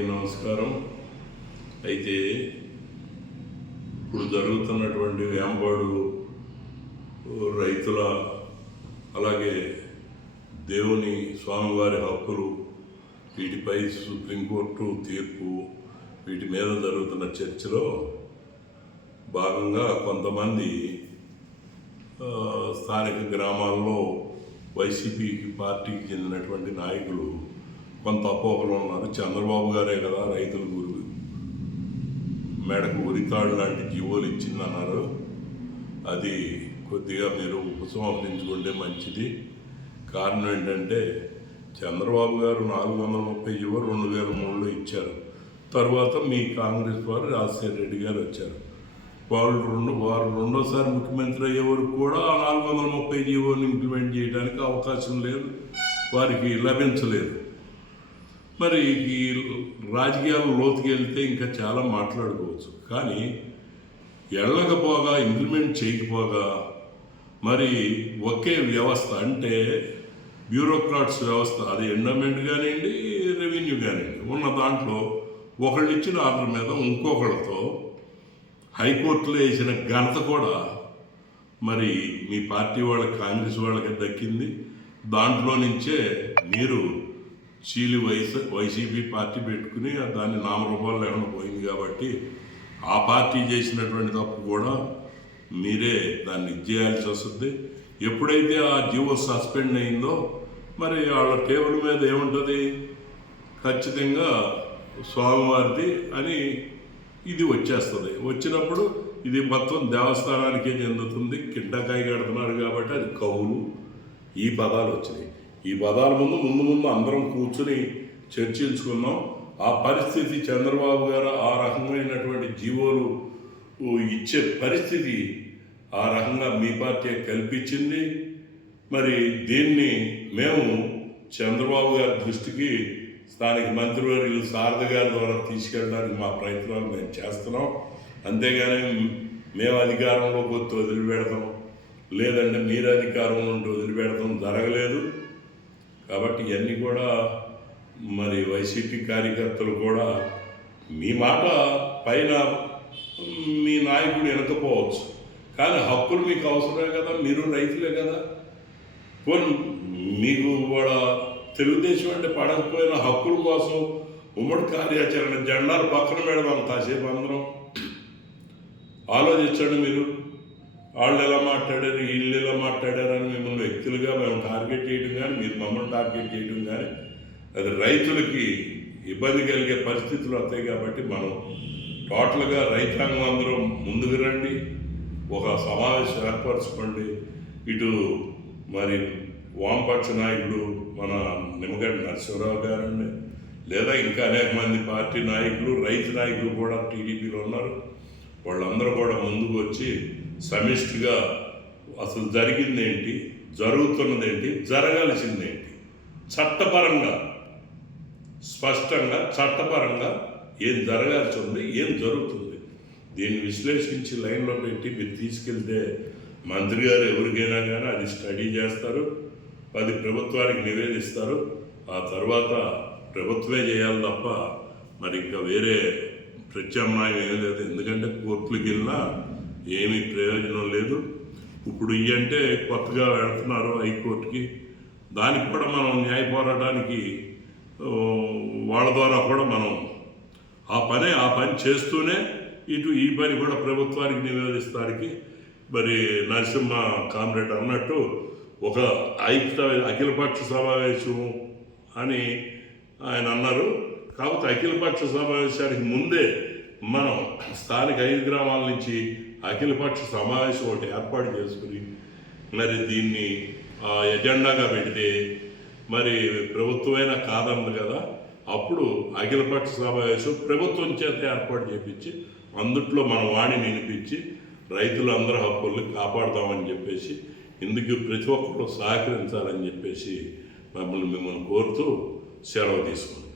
నమస్కారం. అయితే ఇప్పుడు జరుగుతున్నటువంటి వేంపాడు రైతుల అలాగే దేవుని స్వామివారి హక్కులు వీటిపై సుప్రీంకోర్టు తీర్పు వీటి మీద జరుగుతున్న చర్చలో భాగంగా కొంతమంది స్థానిక గ్రామాల్లో వైసీపీ పార్టీకి చెందినటువంటి నాయకులు కొంత అపోహలు ఉన్నారు. చంద్రబాబు గారే కదా రైతుల గురు మెడకు ఉరితాడు లాంటి జీవోలు ఇచ్చిందన్నారు. అది కొద్దిగా మీరు ఉపసంహరించుకుంటే మంచిది. కారణం ఏంటంటే చంద్రబాబు గారు 430 జీవో 2003లో ఇచ్చారు. తర్వాత మీ కాంగ్రెస్ వారు రాజశేఖర రెడ్డి గారు వచ్చారు. వారు రెండోసారి ముఖ్యమంత్రి అయ్యే వరకు కూడా ఆ 430 జీవోని ఇంప్లిమెంట్ చేయడానికి అవకాశం లేదు, వారికి లభించలేదు. మరి ఈ రాజకీయాలు లోతుకి వెళ్తే ఇంకా చాలా మాట్లాడుకోవచ్చు. కానీ వెళ్ళకపోగా ఇంప్లిమెంట్ చేయకపోగా మరి ఒకే వ్యవస్థ అంటే బ్యూరోక్రాట్స్ వ్యవస్థ, అది ఎండోమెంట్ కానివ్వండి రెవెన్యూ కానివ్వండి, ఉన్న దాంట్లో ఒకళ్ళు ఇచ్చిన ఆర్డర్ మీద ఇంకొకళ్ళతో హైకోర్టులో వేసిన ఘనత కూడా మరి మీ పార్టీ వాళ్ళకి కాంగ్రెస్ వాళ్ళకి దక్కింది. దాంట్లో నుంచే మీరు చీలి వైసీపీ పార్టీ పెట్టుకుని దాన్ని నామరూపాలు లేకుండా పోయింది. కాబట్టి ఆ పార్టీ చేసినటువంటి తప్పు కూడా మీరే దాన్ని ఇచ్చేయాల్సి వస్తుంది. ఎప్పుడైతే ఆ జీవో సస్పెండ్ అయిందో మరి వాళ్ళ టేబుల్ మీద ఏముంటుంది, ఖచ్చితంగా స్వామివారిది అని ఇది వచ్చేస్తుంది. వచ్చినప్పుడు ఇది మొత్తం దేవస్థానానికే చెందుతుంది. కింటకాయ కడుతున్నారు కాబట్టి అది కవులు, ఈ పదాలు వచ్చినాయి. ఈ పదాల ముందు అందరం కూర్చుని చర్చించుకున్నాం. ఆ పరిస్థితి చంద్రబాబు గారు ఆ రకమైనటువంటి జీవోలు ఇచ్చే పరిస్థితి ఆ రకంగా మీ పార్టీ కల్పించింది. మరి దీన్ని మేము చంద్రబాబు గారి దృష్టికి స్థానిక మంత్రివర్యులు శారద గారి ద్వారా తీసుకెళ్ళడానికి మా ప్రయత్నాలు మేము చేస్తున్నాం. అంతేగాని మేము అధికారంలోకి వచ్చి వదిలిపెడతాం, లేదంటే మీరు అధికారంలో ఉండి వదిలిపెడతాం జరగలేదు. కాబట్టి ఇవన్నీ కూడా మరి వైసీపీ కార్యకర్తలు కూడా మీ మాట పైన మీ నాయకుడు వెనకపోవచ్చు, కానీ హక్కులు మీకు అవసరమే కదా, మీరు రైతులే కదా. పోనీ మీకు కూడా తెలుగుదేశం అంటే పడకపోయిన హక్కుల కోసం ఉమ్మడి కార్యాచరణ జెండాలు పక్కన పెడదాం కాసేపు అందరం. ఆలోచించండి మీరు. వాళ్ళు ఎలా మాట్లాడారు, వీళ్ళు ఎలా మాట్లాడారు అని మిమ్మల్ని వ్యక్తులుగా మేము టార్గెట్ చేయడం కానీ మీరు మమ్మల్ని టార్గెట్ చేయడం కానీ అది రైతులకి ఇబ్బంది కలిగే పరిస్థితులు వస్తాయి. కాబట్టి మనం టోటల్గా రైతాంగం అందరం ముందుకు రండి, ఒక సమావేశం ఏర్పరచుకోండి. ఇటు మరి వామపక్ష నాయకుడు మన నిమ్మగడ్డ నరసింహరావు గారండి, లేదా ఇంకా అనేక మంది పార్టీ నాయకులు రైతు నాయకులు కూడా టీడీపీలో ఉన్నారు. వాళ్ళందరూ కూడా ముందుకు వచ్చి సమిష్టిగా అసలు జరిగిందేంటి, జరుగుతున్నదేంటి, జరగాల్సిందేంటి, చట్టపరంగా స్పష్టంగా చట్టపరంగా ఏం జరగాల్సి ఉంది, ఏం జరుగుతుంది, దీన్ని విశ్లేషించి లైన్లో పెట్టి మీరు తీసుకెళ్తే మంత్రి గారు ఎవరికైనా కానీ అది స్టడీ చేస్తారు, అది ప్రభుత్వానికి నివేదిస్తారు. ఆ తర్వాత ప్రభుత్వమే చేయాలి తప్ప మరి ఇంకా వేరే ప్రత్యామ్నాయం ఏం లేదు. ఎందుకంటే కోర్టులకు వెళ్ళినా ఏమీ ప్రయోజనం లేదు. ఇప్పుడు ఇవంటే కొత్తగా వెళుతున్నారు హైకోర్టుకి, దానికి కూడా మనం న్యాయ పోరాటానికి వాళ్ళ ద్వారా కూడా మనం ఆ పని చేస్తూనే ఇటు ఈ పని కూడా ప్రభుత్వానికి నివేదిస్తానికి మరి నరసింహ కామ్రేడ్ అన్నట్టు ఒక అఖిలపక్ష సమావేశం అని ఆయన అన్నారు. కాకపోతే అఖిలపక్ష సమావేశానికి ముందే మనం స్థానిక 5 గ్రామాల నుంచి అఖిలపక్ష సమావేశం ఒకటి ఏర్పాటు చేసుకుని మరి దీన్ని ఎజెండాగా పెడితే మరి ప్రభుత్వమైనా కాదన్నది కదా. అప్పుడు అఖిలపక్ష సమావేశం ప్రభుత్వం చేత ఏర్పాటు చేపించి అందుట్లో మన వాణిని వినిపించి రైతులందరూ హక్కుల్ని కాపాడుతామని చెప్పేసి ఇందుకు ప్రతి ఒక్కరు సహకరించాలని చెప్పేసి మిమ్మల్ని కోరుతూ సెలవు తీసుకుంటాం.